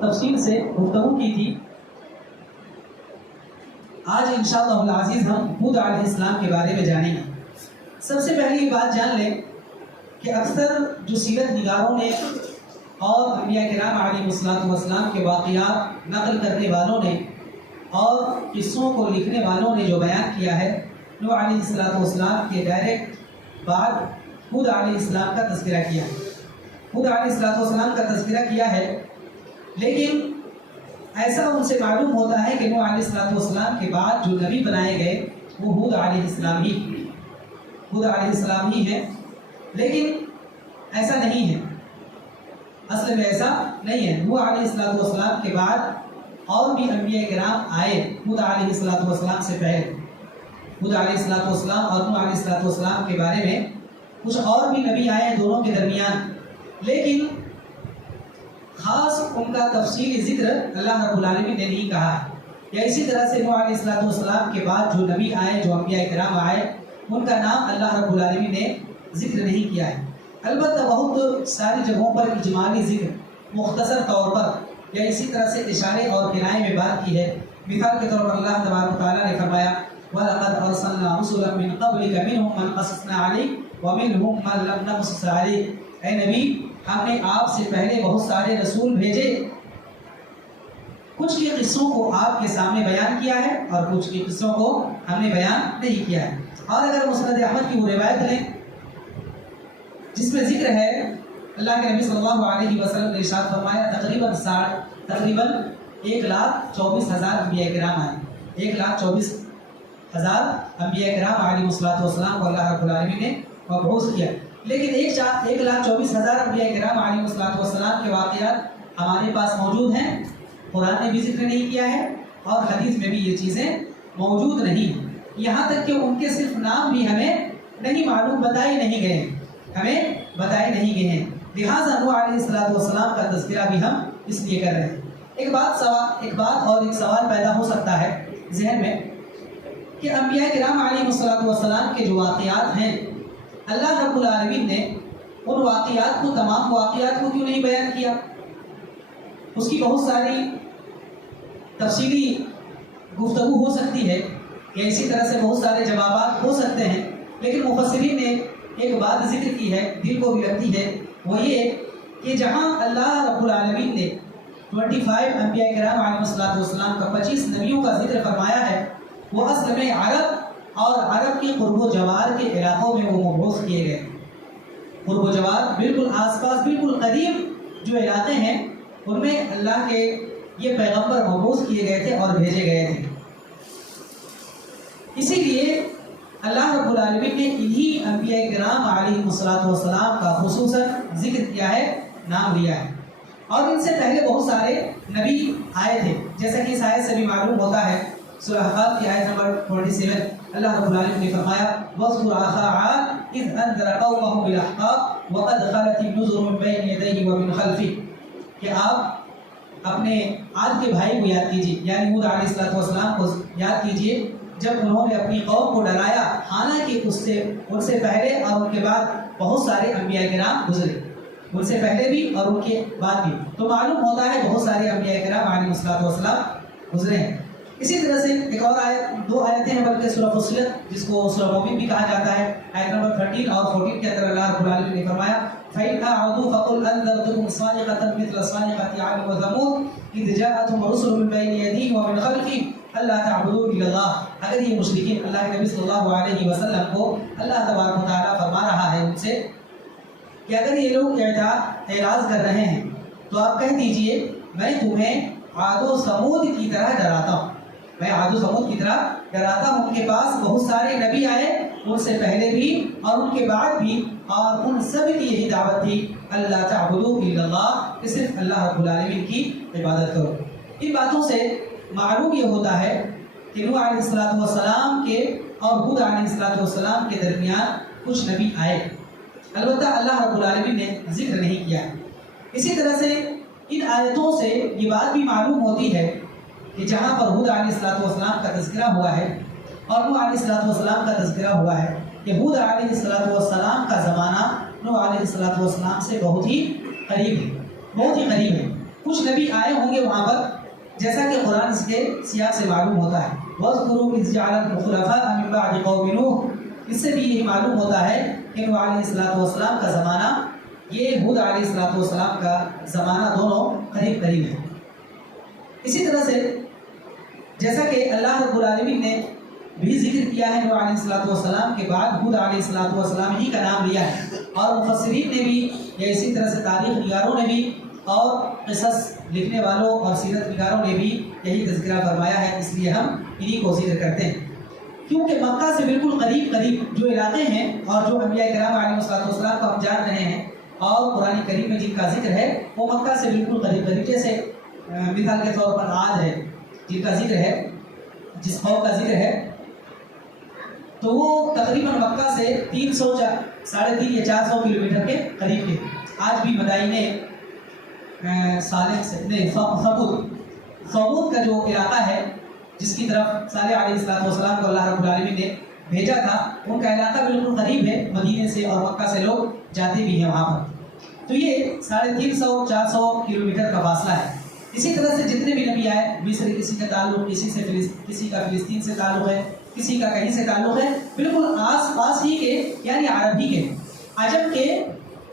تفصیل سے گفتگو کی تھی۔ آج انشاءاللہ العزیز ہم ہود علیہ السلام کے بارے میں جانیں گے۔ سب سے پہلے یہ بات جان لیں کہ اکثر جو سیرت نگاروں نے اور انبیاء کرام علیہ السلام کے واقعات نقل کرنے والوں نے اور قصوں کو لکھنے والوں نے جو بیان کیا ہے، نوح علیہ السلام کے ڈائریکٹ بعد ہود علیہ السلام کا تذکرہ کیا ہے، ہود علیہ السلام کا تذکرہ کیا ہے، لیکن ایسا ان سے معلوم ہوتا ہے کہ نوح علیہ السلام کے بعد جو نبی بنائے گئے وہ ہود علیہ السلام ہی ہے، لیکن ایسا نہیں ہے، اصل میں ایسا نہیں ہے۔ نوح علیہ السلام کے بعد اور بھی انبیاء کرام آئے ہود علیہ السلام سے پہلے۔ ہود علیہ السلام اور نوح علیہ السلام کے بارے میں کچھ اور بھی نبی آئے ہیں دونوں کے درمیان، لیکن خاص ان کا تفصیلی ذکر اللہ رب العالمین نے نہیں کہا ہے، یا اسی طرح سے نوح علیہ السلام کے بعد جو نبی آئے، جو انبیاء کرام آئے، ان کا نام اللہ رب العالمین نے ذکر نہیں کیا ہے۔ البتہ بہت ساری جگہوں پر اجمالی ذکر مختصر طور پر یا اسی طرح سے اشارے اور کنائے میں بات کی ہے۔ مثال کے طور پر اللہ تبارک و تعالیٰ نے فرمایا وَلَقَدْ أَرْسَلْنَا رُسُلًا مِّن قَبْلِكَ مِنْهُمْ مَنْ قَصَصْنَا عَلَيْكَ وَمِنْهُمْ مَنْ لَمْ نَقْصُصْ عَلَيْكَ۔ اے نبی، ہم نے آپ سے پہلے بہت سارے رسول بھیجے، کچھ کے قصوں کو آپ کے سامنے بیان کیا ہے اور کچھ کے قصوں کو ہم نے بیان نہیں کیا ہے۔ اور اگر مسند احمد کی وہ روایت لیں جس میں ذکر ہے، اللہ کے نبی صلی اللہ علیہ وسلم نے ارشاد فرمایا تقریباً 1,24,000 انبیاء کرام آئے، 1,24,000 انبیاء کرام علیہ السلام کو اللہ رب العالمین نے مبعوث کیا، لیکن 1,24,000 انبیاء کرام علیہ السلام کے واقعات ہمارے پاس موجود ہیں، قرآن نے بھی ذکر نہیں کیا ہے اور حدیث میں بھی یہ چیزیں موجود نہیں ہیں، یہاں تک کہ ان کے صرف نام بھی ہمیں نہیں معلوم، بتائے نہیں گئے ہیں، لہٰذا نوح علیہ السلام کا تذکرہ بھی ہم اس لیے کر رہے ہیں۔ ایک سوال پیدا ہو سکتا ہے ذہن میں کہ انبیاء کرام علیہ السلام کے جو واقعات ہیں، اللہ رب العالمین نے ان واقعات کو، تمام واقعات کو کیوں نہیں بیان کیا؟ اس کی بہت ساری تفصیلی گفتگو ہو سکتی ہے یا اسی طرح سے بہت سارے جوابات ہو سکتے ہیں، لیکن مفسرین نے ایک بات ذکر کی ہے، دل کو بھی لگتی ہے، وہ یہ کہ جہاں اللہ رب العالمین نے 25 انبیاء کرام علیہ السلام کا 25 نبیوں کا ذکر فرمایا ہے، وہ اصل میں عرب اور عرب کے قرب و جوار کے علاقوں میں وہ مبعوث کیے گئے۔ قرب و جوار بالکل آس پاس، بالکل قریب جو علاقے ہیں، ان میں اللہ کے یہ پیغمبر مبعوث کیے گئے تھے اور بھیجے گئے تھے۔ اسی لیے اللہ رب العالمین نے انہی انبیاء کرام علیہ السلام کا خصوصاً ذکر کیا ہے، نام لیا ہے، اور ان سے پہلے بہت سارے نبی آئے تھے، جیسا کہ اس آیت سے بھی معلوم ہوتا ہے۔ سورہ احقاف کی آیت نمبر 47 اللہ رب العالمین نے فرمایا وَاذْكُرْ أَخَا عَادٍ إِذْ أَنذَرَ قَوْمَهُ بِالْأَحْقَافِ وَقَدْ خَلَتِ النُّذُرُ مِن بَيْنِ يَدَيْهِ وَمِنْ خَلْفِهِ، کہ آپ اپنے عاد کے بھائی کو یاد کیجیے، یعنی ہود علیہ السلام کو یاد کیجیے، جب انہوں نے اپنی قوم کو ڈرایا، حالانکہ ان سے پہلے اور ان کے بعد بہت سارے انبیاء کرام گزرے، ان سے پہلے بھی اور ان کے بعد بھی، تو معلوم ہوتا ہے بہت سارے انبیاء کرام علیہ السلام گزرے ہیں۔ اسی طرح سے ایک اور آیت، 2 آیتیں ہیں بلکہ سورہ فصلت، جس کو سورہ مومن بھی کہا جاتا ہے، آیت نمبر 13 اور 14 کے اندر اللہ رب العالمین نے فرمایا فَإِنْ أَعْرَضُوا فَقُلْ أَنذَرْتُكُمْ صَاعِقَةً مِثْلَ صَاعِقَةِ عَادٍ وَثَمُودَ إِذْ جَاءَتْهُمْ رُسُلُهُم مِّن بَيْنِ يَدَيْهِ وَمِنْ خَلْفِهِمْ أَلَّا تَعْبُدُوا إِلَّا اللَّهَ۔ اگر یہ مشرکین اللہ کے نبی صلی اللہ علیہ وسلم کو اللہ تبارک و تعالیٰ فرما رہا ہے ان سے کہ اگر یہ لوگ اعراض کر رہے ہیں تو آپ کہہ دیجئے میں تمہیں عاد و ثمود کی طرح ڈراتا ہوں، میں عاد و ثمود کی طرح ڈراتا ہوں، ان کے پاس بہت سارے نبی آئے، ان سے پہلے بھی اور ان کے بعد بھی، اور ان سب کی یہی دعوت تھی اللہ تعبدوا الا اللہ، کہ صرف اللہ رب العالمین کی عبادت کرو۔ ان باتوں سے معلوم یہ ہوتا ہے کہ نوح علیہ السلام کے اور ہود علیہ السلام کے درمیان کچھ نبی آئے، البتہ اللہ رب العالمین نے ذکر نہیں کیا۔ اسی طرح سے ان آیتوں سے یہ بات بھی معلوم ہوتی ہے کہ جہاں پر ہود علیہ السلام کا تذکرہ ہوا ہے اور نوح علیہ السلام کا تذکرہ ہوا ہے کہ ہود علیہ السلام کا زمانہ نوح علیہ السلام سے بہت ہی قریب ہے، کچھ نبی آئے ہوں گے وہاں پر، جیسا کہ قرآن اس کے سیاق سے معلوم ہوتا ہے۔ وَاذْكُرُوا إِذْ جَعَلَكُمْ خُلَفَاءَ مِن بَعْدِ قَوْمِ نُوحٍ، اس سے بھی یہ معلوم ہوتا ہے کہ نوح علیہ السلام کا زمانہ، یہ ہود علیہ السلام کا زمانہ دونوں قریب قریب ہے۔ اسی طرح سے جیسا کہ اللہ رب العالمین نے بھی ذکر کیا ہے نوح علیہ السلام کے بعد ہود علیہ السلام ہی کا نام لیا ہے، اور مفسرین نے بھی یا اسی طرح سے تاریخ نگاروں نے بھی اور قصص لکھنے والوں اور سیرت نگاروں نے بھی یہی تذکرہ فرمایا ہے، اس لیے ہم انہی کو ذکر کرتے ہیں، کیونکہ مکہ سے بالکل قریب قریب جو علاقے ہیں اور جو انبیاء کرام علیہ السلام کو ہم جان رہے ہیں اور قرآن کریم میں جن کا ذکر ہے وہ مکہ سے بالکل قریب قریب، جیسے مثال کے طور پر عاد ہے جن کا ذکر ہے، جس قوم کا ذکر ہے، تو وہ تقریباً مکہ سے 300 350 یا 400 کلومیٹر کے قریب کے۔ آج بھی مدائن صالح سے ثمود کا جو علاقہ ہے جس کی طرف صالح علیہ السلام کو اللہ رب العالمین نے بھیجا تھا، ان کا علاقہ بالکل قریب ہے مدینے سے، اور مکہ سے لوگ جاتے بھی ہیں وہاں پر، تو یہ 350 400 کلومیٹر کا فاصلہ ہے۔ اسی طرح سے جتنے بھی نبی آئے، مصر کسی کا تعلق کسی کا فلسطین سے تعلق ہے، کسی کا کہیں سے تعلق ہے، بالکل آس پاس ہی کے یعنی عرب ہی کے، عجم کے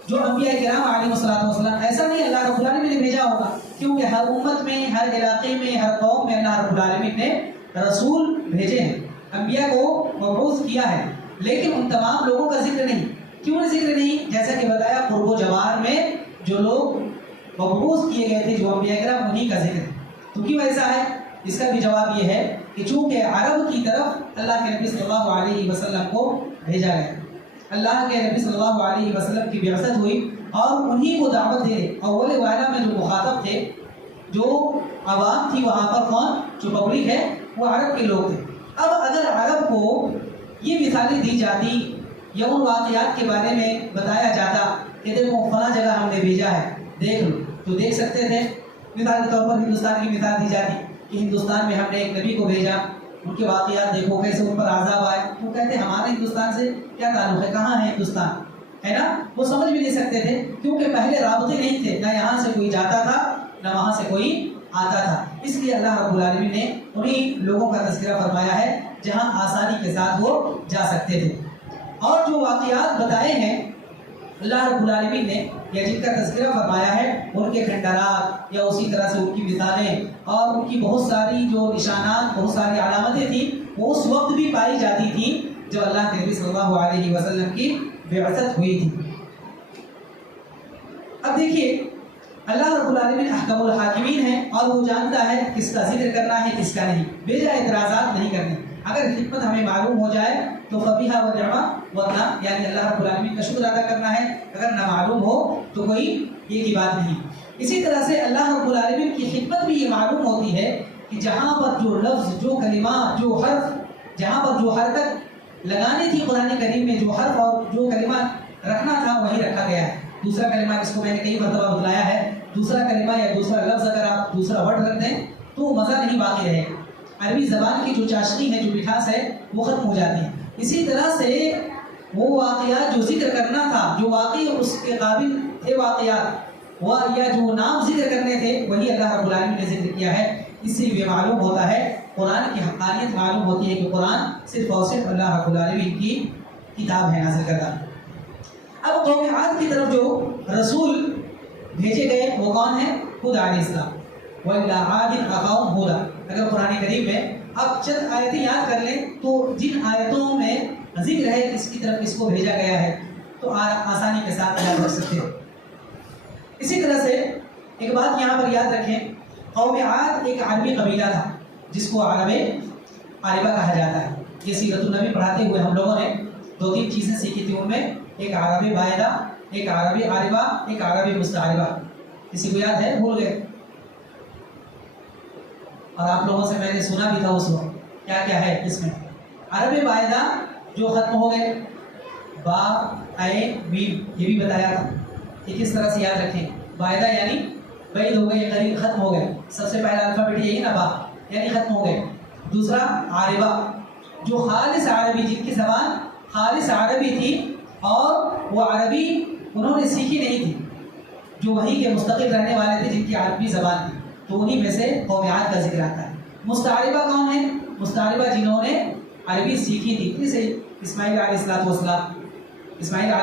جو انبیاء کرام علیہ السلام، ایسا نہیں اللہ رب العالمین نے بھیجا ہوگا، کیونکہ ہر امت میں، ہر علاقے میں، ہر قوم میں اللہ رب العالمین نے رسول بھیجے ہیں، انبیاء کو مبعوث کیا ہے، لیکن ان تمام لوگوں کا ذکر نہیں۔ کیوں ذکر نہیں؟ جیسا کہ بتایا قرب و جوار میں جو لوگ مبعوث کیے گئے تھے جو انبیاء کرام، انہی کا ذکر ہے۔ تو کیوں ایسا ہے؟ اس کا بھی جواب یہ ہے کہ چونکہ عرب کی طرف اللہ کے نبی صلی اللہ علیہ وسلم کو بھیجا گیا، اللہ کے نبی صلی اللہ علیہ وسلم کی بعثت ہوئی اور انہی کو دعوت دے رہے۔ اول والا میں جو مخاطب تھے، جو عوام تھی وہاں پر، کون؟ جو پبلک ہے، وہ عرب کے لوگ تھے۔ اب اگر عرب کو یہ مثالیں دی جاتی یا ان واقعات کے بارے میں بتایا جاتا کہ دیکھو فلاں جگہ ہم نے بھیجا ہے، دیکھ لو، تو دیکھ سکتے تھے۔ مثال کے طور پر ہندوستان کی مثال دی جاتی کہ ہندوستان میں ہم نے ایک نبی کو بھیجا، ان کے واقعات دیکھو کیسے ان پر عذاب آئے، وہ کہتے ہیں ہمارے ہندوستان سے کیا تعلق ہے، کہاں ہے ہندوستان، ہے نا؟ وہ سمجھ بھی نہیں سکتے تھے، کیونکہ پہلے رابطے نہیں تھے، نہ یہاں سے کوئی جاتا تھا نہ وہاں سے کوئی آتا تھا، اس لیے اللہ رب العالمین نے انہی لوگوں کا تذکرہ فرمایا ہے جہاں آسانی کے ساتھ وہ جا سکتے تھے۔ اور جو واقعات بتائے ہیں اللہ رب العالمین نے یا جن کا تذکرہ فرمایا ہے، ان کے کھنڈرات یا اسی طرح سے ان کی مثالیں اور ان کی بہت ساری جو نشانات، بہت ساری علامتیں تھیں، وہ اس وقت بھی پائی جاتی تھیں جب اللہ کے نبی صلی اللہ علیہ وسلم کی بعثت ہوئی تھی۔ اب دیکھیے اللہ رب العالمین احکم الحاکمین ہے اور وہ جانتا ہے کس کا ذکر کرنا ہے کس کا نہیں، بے جا اعتراضات نہیں کرنے۔ اگر حکمت ہمیں معلوم ہو جائے تو فبیہا ونعما، ورنہ یعنی اللہ رب العالمین کا شکر ادا کرنا ہے، اگر نہ معلوم ہو تو کوئی یہ کی بات نہیں۔ اسی طرح سے اللہ رب العالمین کی حکمت بھی یہ معلوم ہوتی ہے کہ جہاں پر جو لفظ، جو کلمات، جو حرف، جہاں پر جو حرکت لگانی تھی قرآن کریم میں، جو حرف اور جو کلمات رکھنا تھا وہی رکھا گیا ہے۔ دوسرا کلمہ جس کو میں نے کئی مرتبہ بتلایا ہے، دوسرا کلمہ یا دوسرا لفظ اگر آپ دوسرا ورڈ رکھ دیں تو مزہ نہیں باقی رہے، عربی زبان کی جو چاشنی ہے، جو مٹھاس ہے، وہ ختم ہو جاتی ہے۔ اسی طرح سے وہ واقعات جو ذکر کرنا تھا، جو واقعی اس کے قابل تھے واقعات، وہ یا جو نام ذکر کرنے تھے، وہی اللہ رب العالمین نے ذکر کیا ہے۔ اس سے یہ معلوم ہوتا ہے، قرآن کی حقانیت معلوم ہوتی ہے کہ قرآن صرف اور صرف اللہ رب العالمین کی کتاب ہے نازل کردہ۔ اب قوم عاد کی طرف جو رسول بھیجے گئے وہ کون ہیں؟ ہود علیہ السلام۔ وَإِلَىٰ عَادٍ أَخَاهُمْ هُودًا، اگر قرآن کریم میں اب چند آیتیں یاد کر لیں تو جن آیتوں میں ذکر ہے کس کی طرف کس کو بھیجا گیا ہے تو آسانی کے ساتھ یاد رکھ سکتے ہیں۔ اسی طرح سے ایک بات یہاں پر یاد رکھیں، قوم عاد ایک عربی قبیلہ تھا جس کو عرب عاربہ کہا جاتا ہے۔ یہ سیرت النبی پڑھاتے ہوئے ہم لوگوں نے 2-3 چیزیں سیکھی تھی، ان میں ایک عربی بائدہ، ایک عربی عاربہ، ایک عربی مستعربہ۔ کسی کو یاد ہے؟ بھول گئے؟ اور آپ لوگوں سے میں نے سنا بھی تھا اس وقت کیا کیا ہے اس میں۔ عربی بائدہ جو ختم ہو گئے، با، عین، میم، یہ بھی بتایا تھا کہ کس طرح سے یاد رکھیں۔ بائدہ یعنی بعید ہو گئے، قریب ختم ہو گئے، سب سے پہلا الفابیٹ یہی نا، با یعنی ختم ہو گئے۔ دوسرا عاربہ، جو خالص عربی، جن کی زبان خالص عربی تھی اور وہ عربی انہوں نے سیکھی نہیں تھی، جو وہیں کے مستقل رہنے والے تھے جن کی عربی زبان تھی، تو انہی میں سے قوم عاد کا ذکر آتا ہے۔ مستعربہ کون ہے؟ مستعربہ جنہوں نے عربی سیکھی تھی، جیسے اسماعیل علیہ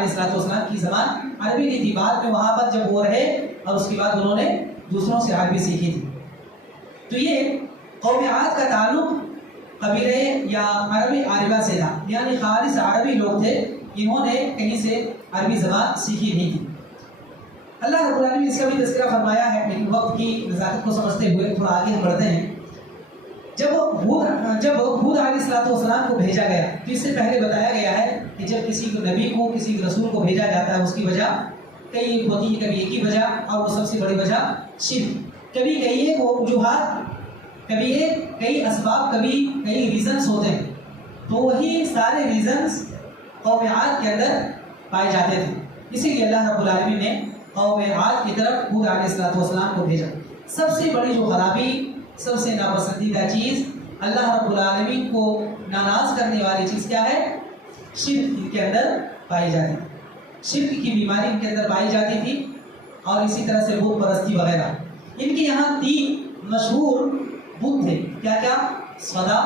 السلام کی زبان عربی نہیں تھی، بعد میں وہاں پر جب وہ رہے اور اس کے بعد انہوں نے دوسروں سے عربی سیکھی تھی۔ تو یہ قوم عاد کا تعلق قبیلے یا عربی عاربہ سے تھا، یعنی خالص عربی لوگ تھے، انہوں نے کہیں سے عربی زبان سیکھی نہیں تھی۔ اللہ رب العالمین نے اس کا بھی تذکرہ فرمایا ہے، لیکن وقت کی نزاکت کو سمجھتے ہوئے تھوڑا آگے ہم بڑھتے ہیں۔ جب ہود علیہ السلام کو بھیجا گیا، تو اس سے پہلے بتایا گیا ہے کہ جب کسی نبی کو، کسی رسول کو بھیجا جاتا ہے، اس کی وجہ کئی ہوتی ہے، کبھی ایک ہی وجہ، اور وہ سب سے بڑی وجہ شرک، کبھی کئی ایک وجوہات، کبھی ایک کئی اسباب، کبھی کئی ریزنز ہوتے ہیں، تو وہی سارے ریزنز قوم عاد کے اندر پائے جاتے تھے۔ اسی لیے اللہ رب العالمین نے قوم عاد کی طرف ہود علیہ السلام کو بھیجا۔ سب سے بڑی جو خرابی، سب سے ناپسندیدہ چیز، اللہ رب العالمین کو ناراض کرنے والی چیز کیا ہے؟ شرک ان کے اندر پائی جاتی تھی، شرک کی بیماری ان کے اندر پائی جاتی تھی، اور اسی طرح سے بت پرستی وغیرہ۔ ان کے یہاں 3 مشہور بت تھے، کیا کیا؟ صدا،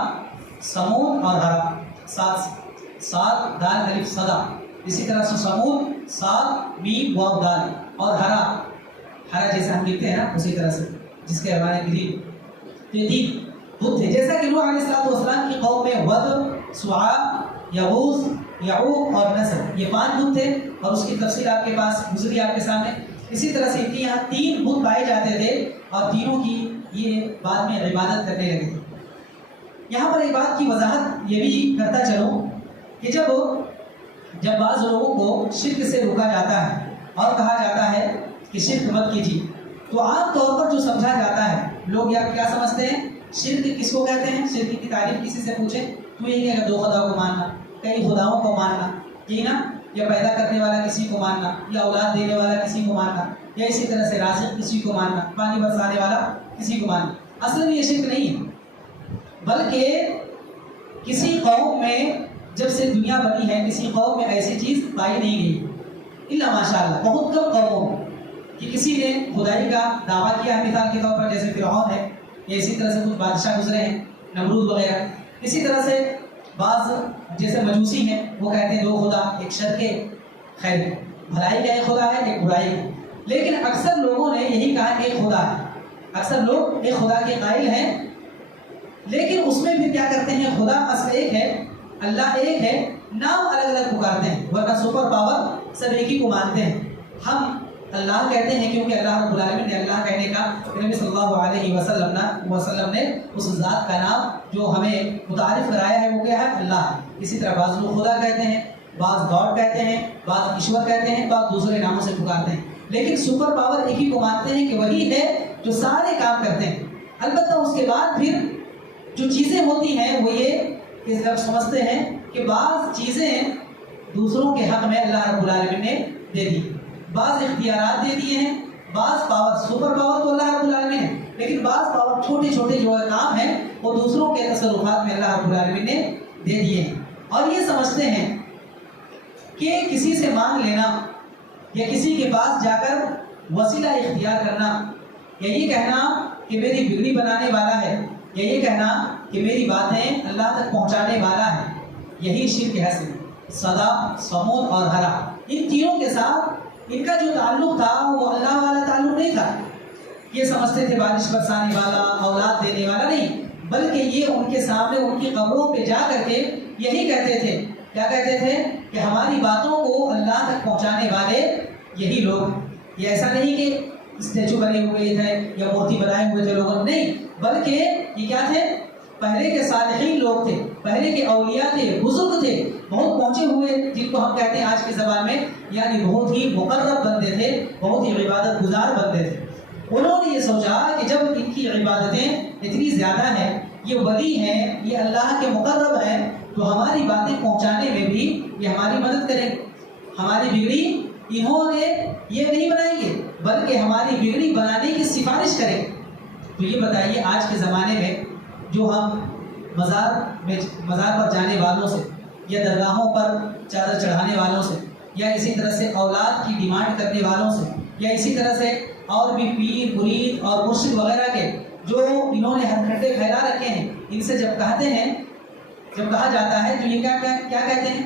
سمود اور ہرا۔ سات دال الف صدا، اسی طرح سے سمود، سات میم واو دال، اور ہرا جیسے ہم لکھتے ہیں نا اسی طرح سے، جس کے ہمارے گریب، یہ 3 بت تھے۔ جیسا کہ نوح علیہ السلام کی قوم میں ود، سواع، یغوث، یعوق اور نصر، یہ 5 بت تھے، اور اس کی تفصیل آپ کے پاس گزری آپ کے سامنے۔ اسی طرح سے یہاں 3 بت پائے جاتے تھے، اور تینوں کی یہ بعد میں عبادت کرنے لگے تھے۔ یہاں پر ایک بات کی وضاحت یہ بھی کرتا چلوں کہ جب بعض لوگوں کو شرک سے روکا جاتا ہے اور کہا جاتا ہے کہ شرک مت کیجیے، تو عام طور پر جو سمجھا جاتا ہے، لوگ کیا سمجھتے ہیں؟ شرک کس کو کہتے ہیں؟ شرک کی تعریف کسی سے پوچھیں تو یہ کہ 2 خدا کو ماننا، کئی خداؤں کو ماننا، یہ نا، یا پیدا کرنے والا کسی کو ماننا، یا اولاد دینے والا کسی کو ماننا، یا اسی طرح سے رازق کسی کو ماننا، پانی برسانے والا کسی کو ماننا۔ اصل میں یہ شرک نہیں ہے، بلکہ کسی قوم میں جب سے دنیا بنی ہے، کسی قوم میں ایسی چیز پائی نہیں گئی، الا ماشاء اللہ بہت کم قوموں کہ کسی نے خدائی کا دعویٰ کیا ہے، مثال کے طور پر جیسے فرعون ہے، یا اسی طرح سے کچھ بادشاہ گزرے ہیں، نمرود وغیرہ۔ اسی طرح سے بعض جیسے مجوسی ہیں، وہ کہتے ہیں 2 خدا، ایک شر کے خیر بھلائی کا ایک خدا ہے، ایک برائی کا، لیکن اکثر لوگوں نے یہی کہا ایک خدا ہے، اکثر لوگ ایک خدا کے قائل ہیں، لیکن اس میں بھی کیا کرتے ہیں؟ خدا اصل ایک ہے، اللہ ایک ہے، نام الگ الگ پکارتے ہیں، ورنہ سپر پاور سب ایک ہی کو مانتے ہیں۔ ہم اللہ کہتے ہیں کیونکہ اللہ رب العالمین نے اللہ کہنے کا، نبی صلی اللہ علیہ وسلم نے اس ذات کا نام جو ہمیں متعارف کرایا ہے وہ کیا ہے؟ اللہ ہے۔ اسی طرح بعض لوگ خدا کہتے ہیں، بعض گاڈ کہتے ہیں، بعض ایشور کہتے ہیں، بعض دوسرے ناموں سے پکارتے ہیں، لیکن سپر پاور ایک ہی کو مانتے ہیں کہ وہی ہے جو سارے کام کرتے ہیں۔ البتہ اس کے بعد پھر جو چیزیں ہوتی ہیں وہ یہ کہ جب سمجھتے ہیں کہ بعض چیزیں دوسروں کے حق میں اللہ رب العالمین نے دے دی، بعض اختیارات دے دیے ہیں، بعض پاور، سپر پاور تو اللہ رب العالمین ہے، لیکن بعض پاور چھوٹے چھوٹے جو کام ہیں وہ دوسروں کے تصرفات میں اللہ رب العالمین نے دے دیے ہیں، اور یہ سمجھتے ہیں کہ کسی سے مانگ لینا یا کسی کے پاس جا کر وسیلہ اختیار کرنا، یا یہ کہنا کہ میری بگڑی بنانے والا ہے، یا یہ کہنا کہ میری باتیں اللہ تک پہنچانے والا ہے، یہی شرک ہے۔ صدا، سمود اور ہرا، ان تینوں کے ساتھ ان کا جو تعلق تھا وہ اللہ والا تعلق نہیں تھا، یہ سمجھتے تھے بارش برسانے والا، اولاد دینے والا نہیں، بلکہ یہ ان کے سامنے ان کی قبروں پہ جا کر کے یہی کہتے تھے، کیا کہتے تھے؟ کہ ہماری باتوں کو اللہ تک پہنچانے والے یہی لوگ۔ یہ ایسا نہیں کہ اسٹیچو بنے ہوئے تھے یا مورتی بنائے ہوئے تھے لوگوں، نہیں، بلکہ یہ کیا تھے؟ پہلے کے صالحین لوگ تھے، پہلے کے اولیاء تھے، بزرگ تھے، بہت پہنچے ہوئے، جن کو ہم کہتے ہیں آج کی زبان میں یعنی بہت ہی مقرب بندے تھے، بہت ہی عبادت گزار بندے تھے۔ انہوں نے یہ سوچا کہ جب ان کی عبادتیں اتنی زیادہ ہیں، یہ ولی ہیں، یہ اللہ کے مقرب ہیں، تو ہماری باتیں پہنچانے میں بھی یہ ہماری مدد کریں، ہماری بگڑی انہوں نے یہ نہیں بنائیں گے بلکہ ہماری بگڑی بنانے کی سفارش کریں۔ تو یہ بتائیے آج کے زمانے میں جو ہم مزار پر جانے والوں سے یا درگاہوں پر چادر چڑھانے والوں سے یا اسی طرح سے اولاد کی ڈیمانڈ کرنے والوں سے یا اسی طرح سے اور بھی پیر مرید اور مرشد وغیرہ کے جو انہوں نے ہتھ کنڈے پھیلا رکھے ہیں، ان سے جب کہتے ہیں، جب کہا جاتا ہے تو یہ کیا کہتے ہیں؟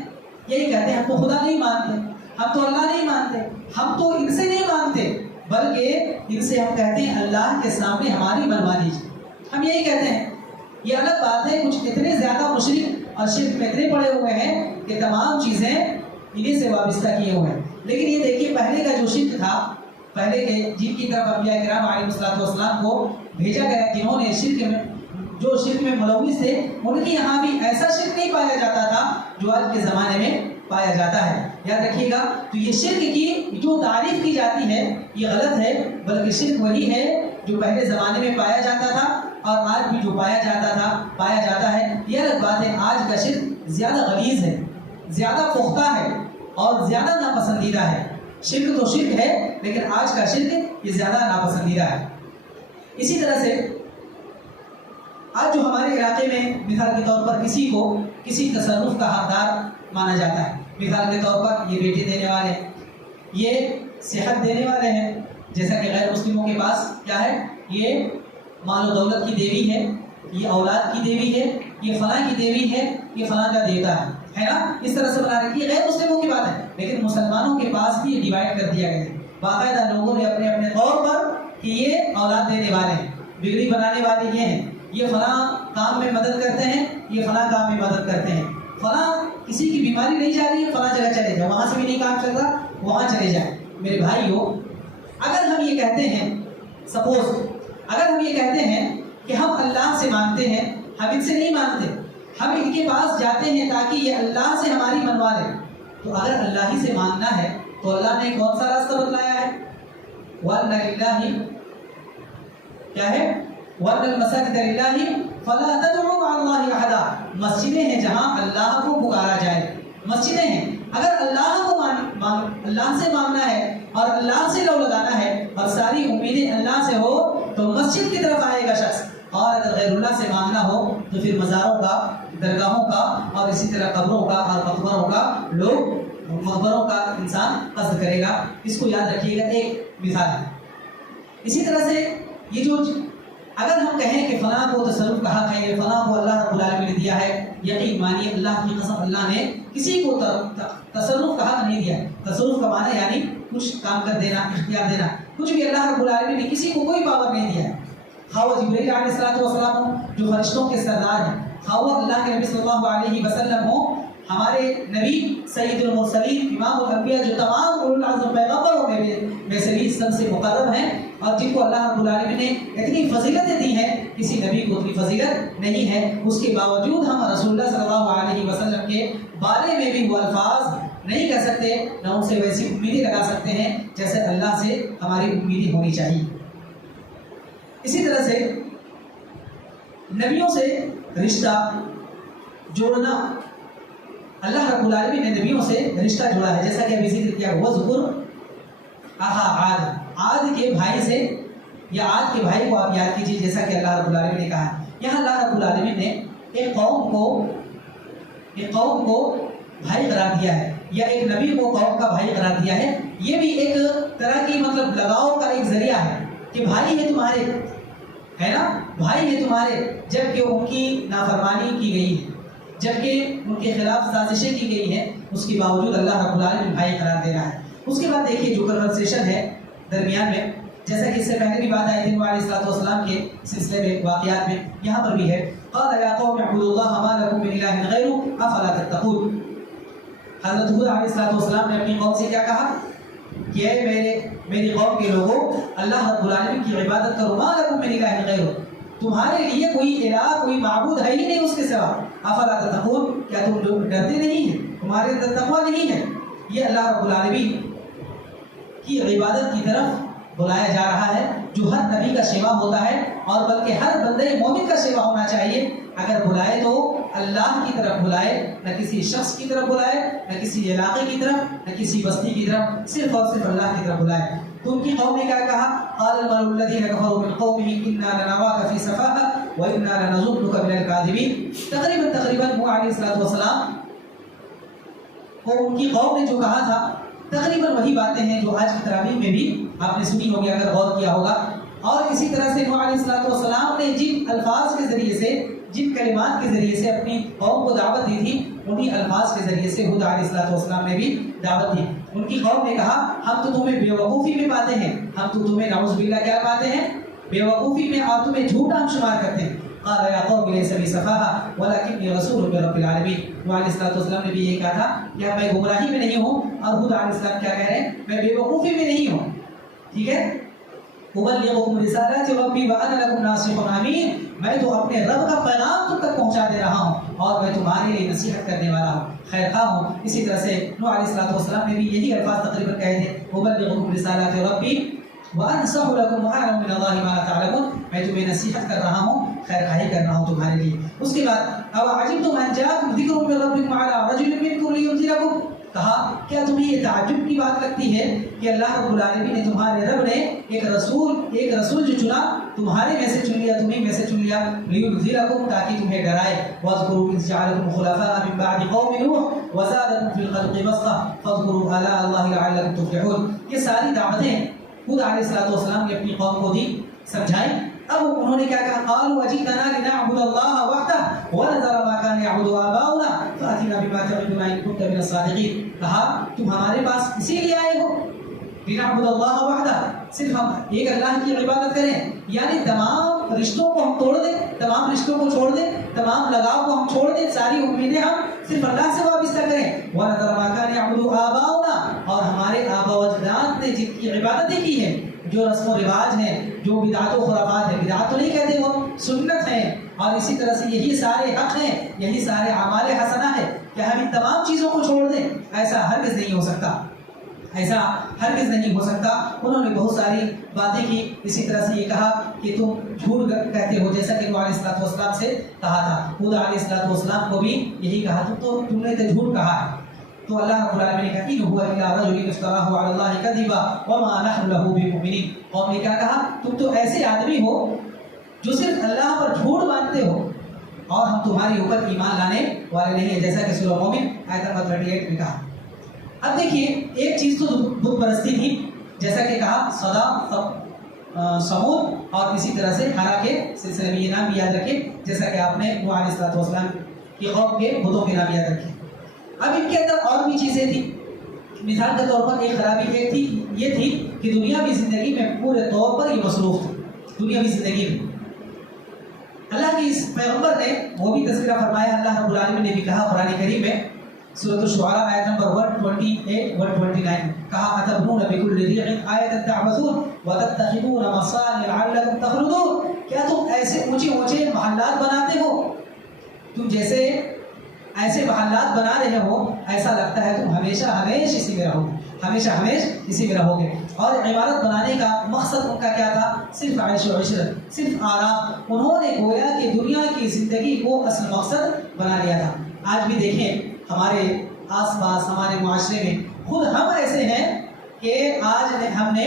یہی کہتے ہیں ہم تو خدا نہیں مانتے، ہم تو اللہ نہیں مانتے، ہم تو ان سے نہیں مانتے، بلکہ ان سے ہم کہتے ہیں اللہ کے سامنے ہماری منوا لیجیے، ہم یہی کہتے ہیں۔ یہ الگ بات ہے، کچھ اتنے زیادہ مشرک اور شرک میں اتنے پڑے ہوئے ہیں کہ تمام چیزیں انہیں سے وابستہ کیے ہوئے ہیں۔ لیکن یہ دیکھیے پہلے کا جو شرک تھا، پہلے کے جن کی طرف انبیاء کرام علیہ السلام کو بھیجا گیا، جنہوں نے شرک میں ملوث تھے، ان کے یہاں بھی ایسا شرک نہیں پایا جاتا تھا جو آج کے زمانے میں پایا جاتا ہے۔ یاد رکھیے گا، تو یہ شرک کی جو تعریف کی جاتی ہے یہ غلط ہے، بلکہ شرک وہی ہے جو پہلے زمانے میں پایا جاتا تھا اور آج بھی جو پایا جاتا ہے۔ یہ الگ بات ہے، آج کا شرک زیادہ غلیظ ہے، زیادہ پختہ ہے اور زیادہ ناپسندیدہ ہے۔ شرک تو شرک ہے، لیکن آج کا شرک یہ زیادہ ناپسندیدہ ہے۔ اسی طرح سے آج جو ہمارے علاقے میں مثال کے طور پر کسی تصرف کا حقدار مانا جاتا ہے، مثال کے طور پر یہ بیٹے دینے والے ہیں، یہ صحت دینے والے ہیں، جیسا کہ غیر مسلموں کے پاس کیا ہے، یہ مال و دولت کی دیوی ہے، یہ اولاد کی دیوی ہے، یہ فلاں کی دیوی ہے، یہ فلاں کا دیوتا ہے نا، اس طرح سے بنا رکھی ہے۔ غیر مسلموں کی بات ہے، لیکن مسلمانوں کے پاس بھی یہ ڈیوائڈ کر دیا گیا ہے باقاعدہ لوگوں نے اپنے اپنے طور پر کہ یہ اولاد دینے والے ہیں، بگڑی بنانے والے یہ ہیں، یہ فلاں کام میں مدد کرتے ہیں، یہ فلاں کام میں مدد کرتے ہیں، فلاں کسی کی بیماری نہیں جا رہی ہے فلاں جگہ چلے جائیں، وہاں سے بھی نہیں کام چل رہا وہاں چلے جائیں۔ میرے بھائیو، اگر ہم یہ کہتے ہیں، سپوز اگر ہم یہ کہتے ہیں کہ ہم اللہ سے مانتے ہیں، ہم ان سے نہیں مانتے، ہم ان کے پاس جاتے ہیں تاکہ یہ اللہ سے ہماری منوا لیں، تو اگر اللہ ہی سے ماننا ہے تو اللہ نے کون سا راستہ بتلایا ہے؟ وَأَنَّ لِلَّهِ کیا ہے؟ وَأَنَّ الْمَسَاجِدَ لِلَّهِ فَلَا تَدْعُوا مَعَ اللَّهِ أَحَدًا، مسجدیں ہیں جہاں اللہ کو پکارا جائے، مسجدیں ہیں۔ اگر اللہ سے ماننا ہے اور اللہ سے لو لگانا ہے اور ساری امیدیں اللہ سے ہو تو مسجد کی طرف آئے گا شخص، اور اگر غیر اللہ سے مانگنا ہو تو پھر مزاروں کا، درگاہوں کا اور اسی طرح قبروں کا اور مقبروں کا مقبروں کا انسان قصد کرے گا۔ اس کو یاد رکھیے گا، ایک مثال ہے۔ اسی طرح سے یہ جو اگر ہم کہیں کہ فلاں کو تصرف کا حق ہے، فلاں کو اللہ رب العالمین نے دیا ہے، یقین مانیے اللہ کی قسم اللہ نے کسی کو تصرف کا حق نہیں دیا۔ تصرف کا معنی یعنی کچھ کام کر دینا، اختیار دینا، کچھ بھی اللہ رب العالمین نے کسی کو کوئی پاور نہیں دیا ہے۔ خواہ وہ جبرائیل علیہ السلام جو فرشتوں کے سردار ہیں، خواہ وہ اللہ کے نبی صلی اللہ علیہ وسلم ہوں، ہمارے نبی سید المرسلین امام الانبیاء جو تمام اولو العزم پیغمبروں میں سے بھی سب سے مقرب ہیں اور جن کو اللہ رب العالمین نے اتنی فضیلتیں دی ہیں، کسی نبی کو اتنی فضیلت نہیں ہے، اس کے باوجود ہم رسول اللہ صلی اللہ علیہ وسلم کے بارے میں بھی وہ الفاظ نہیں کہہ سکتے، نہ ان سے ویسی امیدیں لگا سکتے ہیں جیسے اللہ سے ہماری امیدیں ہونی چاہیے۔ اسی طرح سے نبیوں سے رشتہ جوڑنا، اللہ رب العالمین نے نبیوں سے رشتہ جوڑا ہے، جیسا کہ ابھی ذکر کیا ہوا ذکر عاد کے بھائی سے، یا عاد کے بھائی کو آپ یاد کیجیے، جیسا کہ اللہ رب العالمین نے کہا ہے۔ یہاں اللہ رب العالمین نے ایک قوم کو بھائی قرار دیا ہے، یا ایک نبی کو قوم کا بھائی قرار دیا ہے۔ یہ بھی ایک طرح کی مطلب لگاؤ کا ایک ذریعہ ہے کہ بھائی ہے تمہارے، ہے نا، بھائی ہے تمہارے، جبکہ ان کی نافرمانی کی گئی ہے، جبکہ ان کے خلاف سازشیں کی گئی ہیں، اس کے باوجود اللہ رب العالمین بھائی قرار دے رہا ہے۔ اس کے بعد دیکھیے جو کنورسیشن ہے درمیان میں، جیسا کہ اس سے پہلے بھی بات آئی تھی علیہ السلام کے سلسلے میں، واقعات میں، یہاں پر بھی ہے، قال یا قوم اعبدوا اللہ ما لکم من الہ غیرہ افلا تتقون۔ حضرت ہود علیہ السلام نے اپنی قوم سے کیا کہا کہ اے میری قوم کے لوگوں، اللہ رب العالمین کی عبادت کرو، ما لکم من الہ غیرہ، تمہارے لیے کوئی الہ، کوئی معبود ہے ہی نہیں اس کے سوا، افلا تتقون، کیا تم لوگ ڈرتے نہیں ہیں، تمہارے اندر تقوی نہیں ہے۔ یہ اللہ رب العالمین کی عبادت کی طرف بلایا جا رہا ہے، جو ہر نبی کا شیوا ہوتا ہے، اور بلکہ ہر بندے مومن کا شیوا ہونا چاہیے۔ اگر بلائے تو اللہ کی طرف بلائے، نہ کسی شخص کی طرف بلائے، نہ کسی علاقے کی طرف، نہ کسی بستی کی طرف، صرف اور صرف اللہ کی طرف بلائے۔ تو ان کی قوم نے کیا کہا؟ قال الملأ الذين كفروا من قومه إنا لنراك في سفاهة وإنا لنظنك من الكاذبين۔ تقریباً نوح علیہ السلام کو ان کی قوم نے جو کہا تھا تقریباً وہی باتیں ہیں جو آج کی تراویح میں بھی آپ نے سنی ہوگی اگر غور کیا ہوگا. اور اسی طرح سے نوح علیہ السلام نے جن الفاظ کے ذریعے سے، جن کلمات کے ذریعے سے اپنی قوم کو دعوت دی تھی، انہی الفاظ کے ذریعے سے ہود علیہ السلام نے بھی دعوت دی. ان کی قوم نے کہا ہم تو تمہیں بیوقوفی میں پاتے ہیں، ہم تو تمہیں نعوذ باللہ کیا پاتے ہیں؟ بیوقوفی میں، اور تمہیں جھوٹا ہم شمار کرتے ہیں. قال یا قوم لیس بی سفاہۃ ولکنی رسول من رب العالمین. نوح علیہ السلام نے بھی یہی کہا تھا کہ میں گمراہی میں نہیں ہوں، اور ہود علیہ السلام کیا کہہ رہے ہیں؟ میں بیوقوفی میں نہیں ہوں. ٹھیک ہے، ابلغکم رسالات ربی وانا لکم ناصح امین. میں تو اپنے رب کا پیغام تم تک پہنچا دے رہا ہوں، اور میں تمہارے لیے نصیحت کرنے والا ہوں، خیر خواہ ہوں. اسی طرح سے نوح علیہ السلام نے بھی یہی الفاظ تقریباً کہے تھے، ابلغکم رسالات ربی وانصح لکم واعلم من اللہ ما لا تعلمون. میں تمہیں نصیحت کر رہا ہوں، خیر خواہی کر رہا ہوں تمہارے لیے. اس کے بعد او عجبتم ان جاءکم ذکر من ربکم علی رجل منکم لینذرکم. کہا کیا تمہیں یہ تعجب کی بات لگتی ہے کہ اللہ رب العالمین نے، تمہارے رب نے ایک رسول جو چنا، تمہارے میں سے چن لیا، تمہیں میں سے چن لیا، لینذرکم تاکہ تمہیں ڈرائے. واذکروا اذ جعلکم خلفاء من بعد قوم نوح وزادکم فی الخلق بسطہ فاذکروا آلاء اللہ لعلکم تفلحون. یہ ساری دعوتیں خود علیہ السلام نے اپنی قوم کو دی، سمجھائیں. اب انہوں نے کیا کہا؟ قالوا اجئتنا لنعبد اللہ وحدہ ونذر ما كان يعبد آباؤنا فأتنا بما تعدنا ان كنت من الصادقین. کہا تم ہمارے پاس اسی لیے آئے ہو، لنعبد اللہ وحدہ، صرف ہم ایک اللہ کی عبادت کریں، یعنی تمام رشتوں کو ہم توڑ دیں، تمام رشتوں کو چھوڑ دیں، تمام لگاؤ کو ہم چھوڑ دیں، ساری امیدیں ہم صرف اللہ سے وابستہ کریں. وَنَذَرَ مَا كَانَ يَعْبُدُ آبَاؤُنَا، اور ہمارے آبا و اجداد نے جن کی عبادتیں کی ہیں، جو رسم و رواج ہیں، جو بدعت و خرافات ہیں، بدعت تو نہیں کہتے، وہ سنت ہیں، اور اسی طرح سے یہی سارے حق ہیں، یہی سارے اعمال حسنہ ہے، کہ ہم ان تمام چیزوں کو چھوڑ دیں. ایسا ہرگز نہیں ہو سکتا، ایسا ہرگز نہیں ہو سکتا. انہوں نے بہت ساری باتیں کی. اسی طرح سے یہ کہا کہ تم جھوٹ کہتے ہو، جیسا کہ نوح علیہ السلام سے کہا تھا. ہود علیہ السلام کو بھی یہی کہا، تم نے تو جھوٹ کہا ہے. تو اللہ رب العالمین نے کہا ان هو الا رجل افتراه على الله كذبا وما نحن له بمؤمنين. قوم نے کیا کہا؟ تم تو ایسے آدمی ہو جو صرف اللہ پر جھوٹ باندھتے ہو، اور ہم تمہارے اوپر ایمان لانے والے نہیں ہیں، جیسا کہ سورہ مومن آیت نمبر 38 میں کہا. اب دیکھیے، ایک چیز تو بت پرستی تھی، جیسا کہ کہا صدا، سمود، اور اسی طرح سے ہرا کے سلسلے میں یہ نام بھی یاد رکھے، جیسا کہ آپ نے نوح علیہ السلام کی قوم کے بتوں کے نام یاد رکھے. اب ان کے اندر اور بھی چیزیں تھیں. مثال کے طور پر ایک خرابی یہ تھی کہ دنیاوی زندگی میں پورے طور پر یہ مصروف تھے. دنیاوی زندگی میں اللہ کے اس پیغمبر نے وہ بھی تذکرہ فرمایا. اللہ رب العالمین نے بھی کہا قرآن کریم میں سورۃ الشعراء آیت نمبر 128 129 کہا اتبنون بكل ريع آیۃ تعبثون وتتخذون مصانع لعلکم تخلدون. کیا تم ایسے اونچے اونچے محلات بناتے ہو؟ تم جیسے ایسے محلات بنا رہے ہو، ایسا لگتا ہے تم ہمیشہ اسی میں رہو گے، ہمیشہ اسی میں رہو گے. اور عمارت بنانے کا مقصد ان کا کیا تھا؟ صرف عیش و عشرت، صرف آرام. انہوں نے گویا کہ دنیا کی زندگی کو اصل مقصد بنا لیا تھا. آج بھی دیکھیں ہمارے آس پاس، ہمارے معاشرے میں خود ہم ایسے ہیں کہ آج ہم نے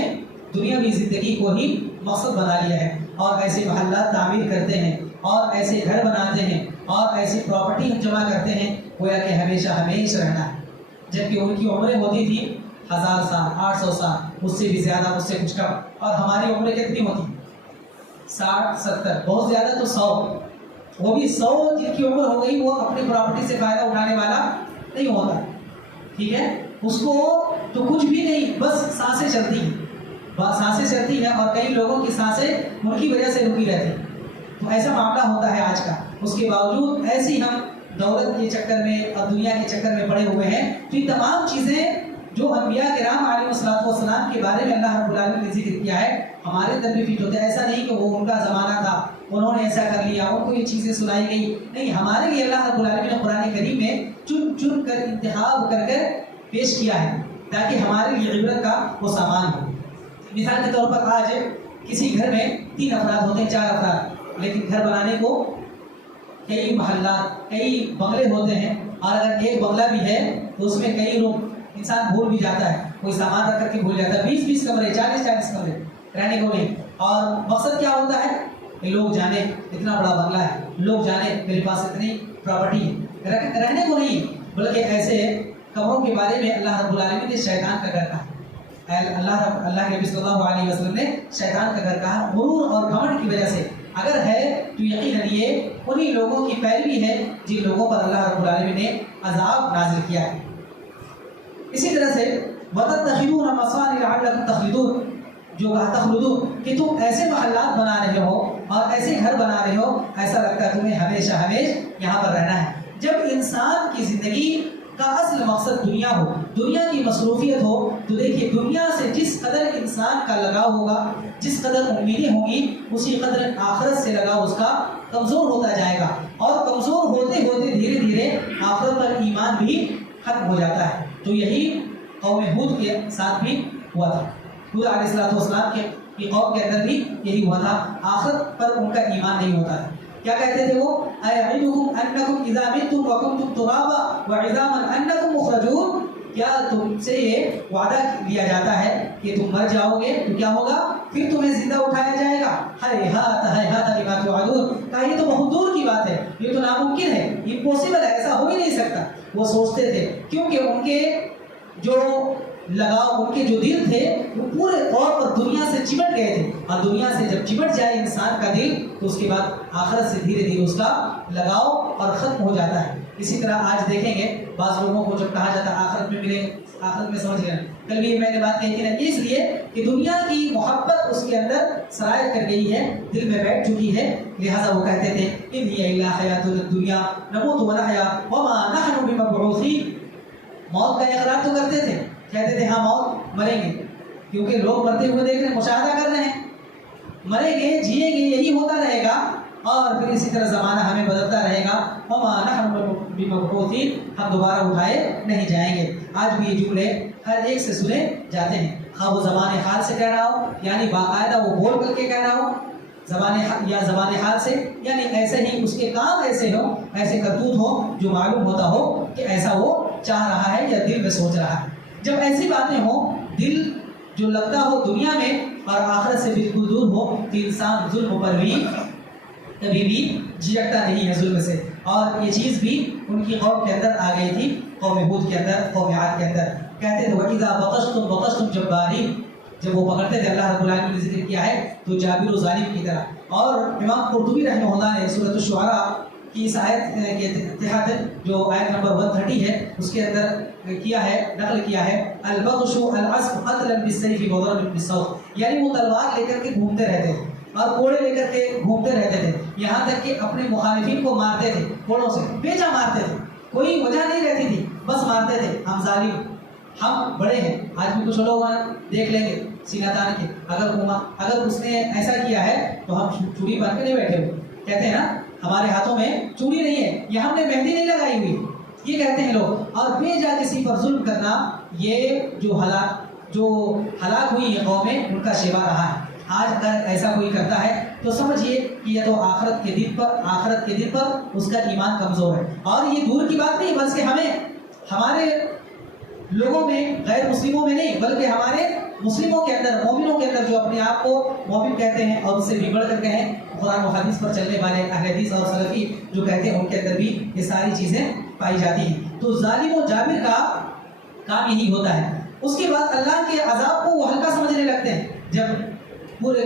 دنیاوی زندگی کو ہی مقصد بنا لیا ہے، اور ایسے محلات تعمیر کرتے ہیں، اور ایسے گھر بناتے ہیں، اور ایسی پراپرٹی ہم جمع کرتے ہیں گویا کہ ہمیشہ رہنا ہے. جبکہ ان کی عمریں ہوتی تھی 1000 سال، 800 سال، اس سے بھی زیادہ، اس سے کچھ کم. اور ہماری عمریں کتنی ہوتی؟ 60 70، بہت زیادہ تو 100. وہ بھی 100 جن کی عمر ہو گئی وہ اپنی پراپرٹی سے فائدہ اٹھانے والا نہیں ہوتا. ٹھیک ہے، اس کو تو کچھ بھی نہیں، بس سانسیں چلتی ہیں، اور کئی لوگوں کی سانسیں ان کی وجہ سے رکی رہتی ہیں. تو ایسا معاملہ ہوتا ہے آج کا. اس کے باوجود ایسی ہم دولت کے چکر میں اور دنیا کے چکر میں پڑے ہوئے ہیں. تو یہ تمام چیزیں جو انبیاء کرام علیہ السلام کے بارے میں اللہ رب العالمین نے ذکر کیا ہے، ہمارے اندر بھی فٹ ہوتا ہے. ایسا نہیں کہ وہ ان کا زمانہ تھا، انہوں نے ایسا کر لیا، ان کو یہ چیزیں سنائی گئی. نہیں، ہمارے لیے اللہ رب العالمین نے قرآن کریم میں چن کر انتخاب کر پیش کیا ہے، تاکہ ہمارے لیے عبرت کا وہ سامان ہو. مثال کے طور پر آج کسی گھر میں 3 افراد ہوتے ہیں، 4 افراد، لیکن گھر بنانے کو کئی محلات، کئی بنگلے ہوتے ہیں. اور اگر ایک بنگلہ بھی ہے تو اس میں کئی روم انسان بھول بھی جاتا ہے، کوئی سامان رکھ کر کے بھول جاتا ہے. 20 کمرے، 40 کمرے رہنے کو نہیں. اور مقصد کیا ہوتا ہے کہ لوگ جانے اتنا بڑا بنگلہ ہے، لوگ جانے میرے پاس اتنی پراپرٹی ہے، رہنے کو نہیں، بلکہ ایسے قبروں کے بارے میں اللہ رب العالمین نے شیطان کا گھر کہا. اللہ کے نبی صلی اللہ علیہ وسلم نے شیطان کا گھر کہا غرور اور گھمنڈ کی وجہ سے. اگر ہے تو یقیناً یہ انہی لوگوں کی پیروی ہے جن لوگوں پر اللہ رب العالمین نے عذاب نازل کیا ہے. اسی طرح سے وَتَتَّخِذُونَ مَصَانِعَ لَعَلَّكُمْ تَخْلُدُونَ، جو کہا تخلدون کہ تم ایسے محلات بنا رہے ہو اور ایسے گھر بنا رہے ہو ایسا لگتا ہے تمہیں ہمیشہ یہاں پر رہنا ہے. جب انسان کی زندگی کا اصل مقصد دنیا ہو، دنیا کی مصروفیت ہو، تو دیکھیے دنیا سے جس قدر انسان کا لگاؤ ہوگا، جس قدر امیدیں ہوں گی، اسی قدر آخرت سے لگاؤ اس کا کمزور ہوتا جائے گا، اور کمزور ہوتے ہوتے دھیرے دھیرے آخرت پر ایمان بھی ختم ہو جاتا ہے. تو یہی قوم ہود کے ساتھ بھی ہوا تھا. حضور علیہ السلام کی قوم کے اندر بھی یہی ہوا تھا. آخرت پر ان کا ایمان نہیں ہوتا تھا. کیا کہتے تھے وہ؟ اَيَعِدُكُمْ أَنَّكُمْ إِذَا مِتُّمْ وَكُنْتُمْ تُرَابًا وَعِظَامًا أَنَّكُمْ مُخْرَجُونَ، کیا تم سے یہ وعدہ لیا جاتا ہے کہ تم مر جاؤ گے تو کیا ہوگا؟ پھر تمہیں زندہ اٹھایا جائے گا. ہیہات ہیہات لما توعدون، کہا یہ تو بہت دور کی بات ہے، یہ تو ناممکن ہے، امپوسیبل ہے، ایسا ہو ہی نہیں سکتا. وہ سوچتے تھے کیونکہ ان کے جو لگاؤ، ان کے جو دل تھے وہ پورے طور پر دنیا سے چمٹ گئے تھے، اور دنیا سے جب چمٹ جائے انسان کا دل تو اس کے بعد آخرت سے دھیرے دھیرے اس کا لگاؤ اور ختم ہو جاتا ہے. اسی طرح آج دیکھیں گے بعض لوگوں کو جب کہا جاتا ہے آخرت میں ملے، آخرت میں سمجھ گئے. کل بھی میں نے بات کہی تھی اس لیے کہ دنیا کی محبت اس کے اندر سرایت کر گئی ہے، دل میں بیٹھ چکی ہے، لہذا وہ کہتے تھے ان ہی الا حیات الدنیا نموت ونحیا وما نحن بمبعوثین. موت کا اقرار تو کرتے تھے، کہتے تھے ہاں موت، مریں گے، کیونکہ لوگ مرتے ہوئے دیکھ رہے ہیں، مشاہدہ کر رہے ہیں، مریں گے، جییں گے، یہی ہوتا رہے گا، اور پھر اسی طرح زمانہ ہمیں بدلتا رہے گا. وما نحن بمبعوثین، ہم دوبارہ اٹھائے نہیں جائیں گے. آج بھی یہ جملے ہر ایک سے سنے جاتے ہیں، خواہ وہ زبان حال سے کہہ رہا ہو، یعنی باقاعدہ وہ بول کر کے کہہ رہا ہو زبان حال سے، یعنی ایسے ہی اس کے کام ایسے ہو، ایسے کرتوت ہو جو معلوم ہوتا ہو کہ ایسا وہ چاہ رہا ہے یا دل میں سوچ رہا ہے. جب ایسی باتیں ہوں، دل جو لگتا ہو دنیا میں اور آخرت سے بالکل دور ہو، تو انسان ظلم پر بھی کبھی بھی جھجکتا نہیں ہے ظلم سے. اور یہ چیز بھی ان کی قوم کے اندر آ گئی تھی، قوم ہود کے اندر، قوم عاد کے اندر. کہتے تھے وَإِذَا بَطَشْتُمْ بَطَشْتُمْ جَبَّارِينَ، جب وہ پکڑتے تھے، اللہ رب العالمین نے ذکر کیا ہے تو جابر و ظالم کی طرح. اور امام قرطبی رحمہ اللہ نے سورۃ الشعراء کی اس آیت کے تحت جو آیت نمبر 130 ہے اس کے اندر کیا ہے، نقل کیا ہے البطش العصف قتلا بالسیف وضربا بالسوط، یعنی وہ تلوار لے کر کے گھومتے رہتے تھے اور کوڑے لے کر کے گھومتے رہتے تھے، یہاں تک کہ اپنے مخالفین کو مارتے تھے، کوڑوں سے بیچا مارتے تھے، کوئی وجہ نہیں رہتی تھی، بس مارتے تھے. ہم ظالم، ہم بڑے ہیں. آج بھی کچھ لوگ دیکھ لیں گے سینہ تان کے، اگر اس نے ایسا کیا ہے تو ہم چوڑی بن کے نہیں بیٹھے ہوئے، کہتے ہیں نا ہمارے ہاتھوں میں چوڑی نہیں ہے، یا ہم نے مہندی نہیں لگائی ہوئی، یہ کہتے ہیں لوگ. اور بے جا کسی پر ظلم کرنا، یہ جو ہلاک ہوئی یہ قومیں، ان کا شیوا رہا ہے. آج اگر ایسا کوئی کرتا ہے تو سمجھیے کہ یہ تو آخرت کے دن پر اس کا ایمان کمزور ہے. اور یہ دور کی بات نہیں، بلکہ ہمارے لوگوں میں، غیر مسلموں میں نہیں، بلکہ ہمارے مسلموں کے اندر، مومنوں کے اندر جو اپنے آپ کو مومن کہتے ہیں اور اس سے بھی بڑھ کر کہیں قرآن و حدیث پر چلنے والے اہل حدیث اور سلفی جو کہتے ہیں، ان کے اندر بھی یہ ساری چیزیں پائی جاتی ہیں. تو ظالم و جابر کا کام یہی ہوتا ہے. اس کے بعد اللہ کے عذاب کو وہ ہلکا سمجھنے لگتے ہیں. جب پورا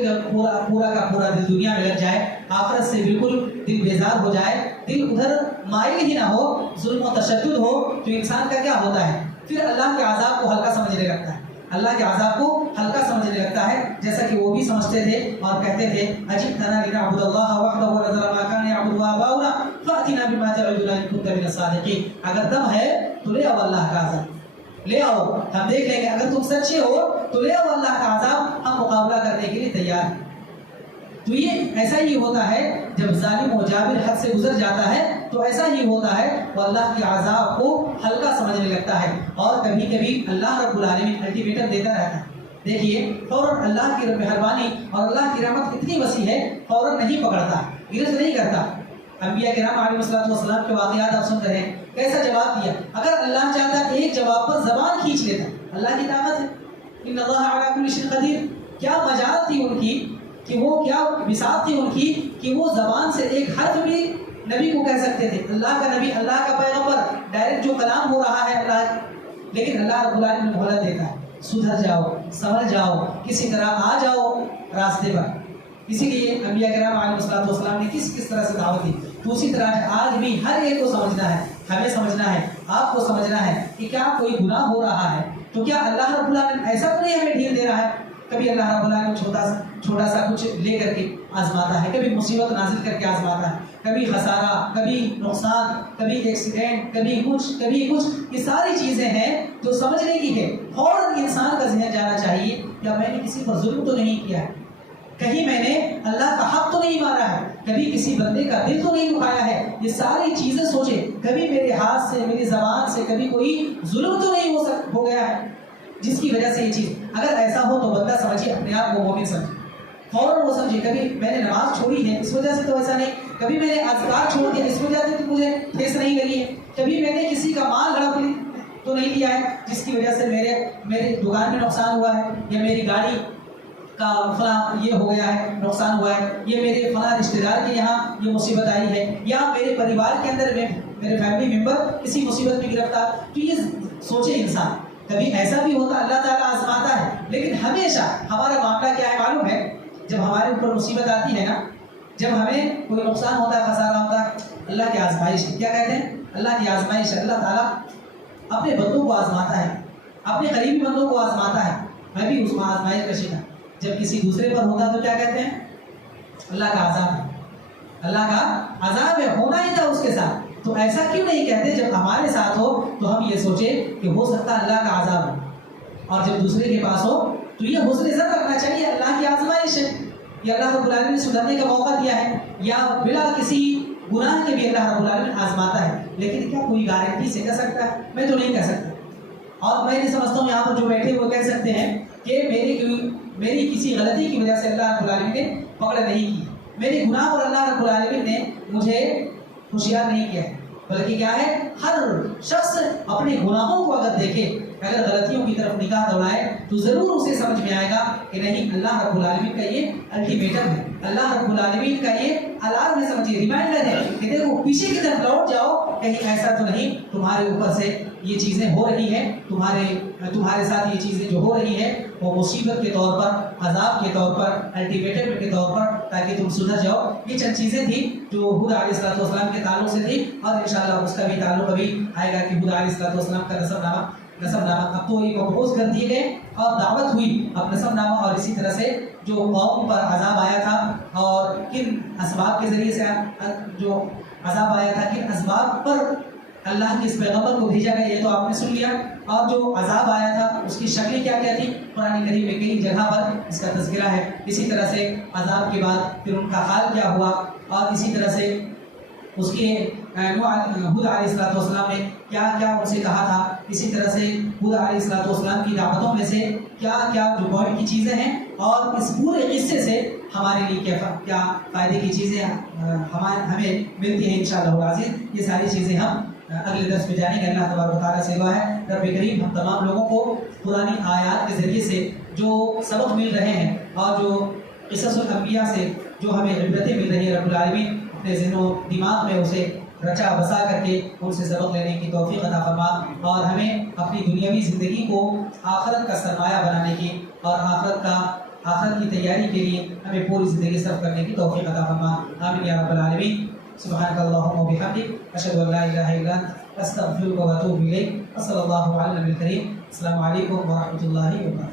کا پورا دل دنیا میں لگ جائے، آخرت سے بالکل دل بیزار ہو جائے، دل ادھر مائل ہی نہ ہو، ظلم و تشدد ہو، تو انسان کا کیا ہوتا ہے؟ پھر اللہ کے عذاب کو ہلکا سمجھنے لگتا ہے. اللہ کے عذاب کو ہلکا سمجھنے لگتا ہے، جیسا کہ وہ بھی سمجھتے تھے اور کہتے تھے اجئتنا لنعبد اللہ وحدہ ونذر ما كان يعبد آباؤنا فأتنا بما تعدنا إن كنت من الصادقين. اگر دم ہے تو لے آؤ اللہ کا عذاب، لے آؤ، ہم دیکھ لیں گے. اگر تم سچے ہو تو لے آؤ اللہ کا عذاب، ہم مقابلہ کرنے کے لیے تیار ہیں. تو یہ ایسا ہی ہوتا ہے جب ظالم و جابر حد سے گزر جاتا ہے تو ایسا ہی ہوتا ہے، وہ اللہ کے عذاب کو ہلکا سمجھنے لگتا ہے. اور کبھی کبھی اللہ رب العالمین الٹیمیٹم دیتا رہتا ہے. دیکھیے فوراً اللہ کی مہربانی اور اللہ کی رحمت اتنی وسیع ہے، فوراً نہیں پکڑتا، گرفت نہیں کرتا. انبیاء کرام علیہ السلام کے واقعات آپ سن رہے ہیں، کیسا جواب دیا. اگر اللہ چاہتا ایک جواب پر زبان کھینچ لیتا، اللہ کی طاقت ہے، ان اللہ علی کل شیء قدیر. کیا مجال تھی ان کی کہ وہ، کیا بساط تھی ان کی کہ وہ زبان سے ایک حرف بھی نبی کو کہہ سکتے تھے. اللہ کا نبی، اللہ کا پیغمبر، ڈائریکٹ جو کلام ہو رہا ہے لیکن اللہ رب العالمین مہلت دیتا ہے، سدھر جاؤ، سنور جاؤ، کسی طرح آ جاؤ راستے پر۔ اسی لیے انبیاء کرام علیہ السلام نے کس طرح سے دعوت دی، تو اسی طرح آج بھی ہر ایک کو سمجھنا ہے، ہمیں سمجھنا ہے، آپ کو سمجھنا ہے کہ کیا کوئی گناہ ہو رہا ہے تو کیا اللہ رب العالمین ایسا تو نہیں ہمیں ڈھیل دے رہا ہے؟ کبھی اللہ رب العالمین چھوٹا سا کچھ لے کر کے آزماتا ہے، کبھی مصیبت نازل کر کے آزماتا ہے، کبھی خسارہ، کبھی نقصان، کبھی ایکسیڈنٹ، کبھی کچھ، یہ ساری چیزیں ہیں جو سمجھنے کی ہے۔ فوراً انسان کا ذہن جانا چاہیے کیا میں نے کسی پر ظلم تو نہیں کیا ہے، کہیں میں نے اللہ کا حق تو نہیں مارا ہے، کبھی کسی بندے کا دل تو نہیں دکھایا ہے، یہ ساری چیزیں سوچے، کبھی میرے ہاتھ سے، میری زبان سے کبھی کوئی ظلم تو نہیں ہو گیا ہے جس کی وجہ سے یہ چیز، اگر ایسا ہو تو بندہ سمجھے اپنے آپ کو مومن سمجھے، فوراً وہ سمجھے کبھی میں نے نماز چھوڑی ہے اس وجہ سے تو ایسا نہیں، کبھی میں نے اذکار چھوڑ دیا اس وجہ سے تو مجھے ٹھیس نہیں لگی ہے، کبھی میں نے کسی کا مال ہڑپ تو نہیں لیا ہے جس کی وجہ سے میرے دکان میں نقصان ہوا ہے، یا میری گاڑی کا فلاں یہ ہو گیا ہے، نقصان ہوا ہے، یہ میرے فلاں رشتے دار کے یہاں یہ مصیبت آئی ہے، یا میرے پریوار کے اندر میرے فیملی ممبر کسی مصیبت میں گرفتار، تو یہ سوچے انسان، کبھی ایسا بھی ہوتا اللہ تعالیٰ آزماتا ہے، لیکن ہمیشہ ہمارا معاملہ کیا ہے معلوم ہے؟ جب ہمارے اوپر مصیبت آتی ہے نا، جب ہمیں کوئی نقصان ہوتا ہے، خسارہ ہوتا ہے، اللہ کی آزمائش ہے، کیا کہتے ہیں؟ اللہ کی آزمائش ہے، اللہ تعالیٰ اپنے بندوں کو آزماتا ہے، اپنے قریبی بندوں کو آزماتا ہے، میں بھی اس میں آزمائش کا شکار، جب کسی دوسرے پر ہوتا تو کیا کہتے ہیں؟ اللہ کا عذاب ہے، اللہ کا عذاب ہے، ہونا ہی تھا اس کے ساتھ، تو ایسا کیوں نہیں کہتے جب ہمارے ساتھ ہو تو ہم یہ سوچیں کہ ہو سکتا ہے اللہ کا عذاب ہے، اور جب دوسرے کے پاس ہو تو یہ حسن ظن رکھنا چاہیے اللہ کی آزمائش ہے، یہ اللہ رب العالمین نے سدھرنے کا موقع دیا ہے، یا بلا کسی گناہ کے بھی اللہ رب العالمین آزماتا ہے، لیکن کیا کوئی گارنٹی سے کہہ سکتا ہے؟ میں تو نہیں کہہ سکتا، اور میں نہیں سمجھتا ہوں یہاں پر جو بیٹھے وہ کہہ سکتے ہیں کہ میری کسی غلطی کی وجہ سے اللہ رب العالمین نے پکڑ نہیں کی، میرے گناہ پر اللہ رب العالمین نے مجھے ہوشیار نہیں کیا ہے، بلکہ کیا ہے، ہر شخص اپنے گناہوں کو اگر دیکھے، اگر غلطیوں کی طرف نگاہ دوڑائے تو ضرور اسے سمجھ میں آئے گا کہ نہیں، اللہ رب العالمین کا یہ الٹیمیٹم ہے، اللہ رب العالمین کا یہ الارم ہے، سمجھیے ریمائنڈر ہے کہ دیکھو پیچھے کی طرف لوٹ جاؤ، کہیں ایسا تو نہیں تمہارے اوپر سے یہ چیزیں ہو رہی ہیں، تمہارے ساتھ یہ چیزیں جو ہو رہی ہیں وہ مصیبت کے طور پر، عذاب کے طور پر، الٹیمیٹم کے طور پر، تاکہ تم سدھر جاؤ۔ یہ چند چیزیں تھیں جو حود علیہ السلام کے تعلق سے تھی، اور انشاءاللہ اس کا بھی تعلق ابھی آئے گا کہ حود علیہ السلام کا نسب نامہ اب تو یہ مقبوض کر دیے گئے اور دعوت ہوئی، اب نسب نامہ، اور اسی طرح سے جو قوم پر عذاب آیا تھا اور کن اسباب کے ذریعے سے جو عذاب آیا تھا، کن اسباب پر اللہ کے اس پیغمبر کو بھیجا گیا، یہ تو آپ نے سن لیا، اور جو عذاب آیا تھا اس کی شکلیں کیا کیا تھی، قرآن کریم میں کئی جگہ پر اس کا تذکرہ ہے، اسی طرح سے عذاب کے بعد پھر ان کا حال کیا ہوا، اور اسی طرح سے اس کے حود علیہ السلام نے کیا کیا ان سے کہا تھا، اسی طرح سے حود علیہ السلام کی دعوتوں میں سے کیا کیا جو پوائنٹ کی چیزیں ہیں، اور اس پورے قصے سے ہمارے لیے کیا فائدے کی چیزیں ہمیں ملتی ہیں انشاءاللہ العزیز، یہ ساری چیزیں ہم اگلے درس میں جانیں گے۔ اللہ تبارک و تعالیٰ سے دعا ہے رب کریم ہم تمام لوگوں کو پرانی آیات کے ذریعے سے جو سبق مل رہے ہیں، اور جو قصص الانبیاء سے جو ہمیں عبرتیں مل رہی ہیں، رب العالمین اپنے ذہن و دماغ میں اسے رچا بسا کر کے ان سے سبق لینے کی توفیق عطا فرما، اور ہمیں اپنی دنیاوی زندگی کو آخرت کا سرمایہ بنانے کی، اور آخرت کی تیاری کے لیے ہمیں پوری زندگی صرف کرنے کی توفیق عطا فرما، آمین یا رب العالمین۔ سبحانك اللهم وبحمدك اشهد ان لا اله الا انت استغفرك واتوب اليك، صلی اللہ علیہ النبی الکریم۔ السلام علیکم ورحمۃ اللہ وبرکاتہ۔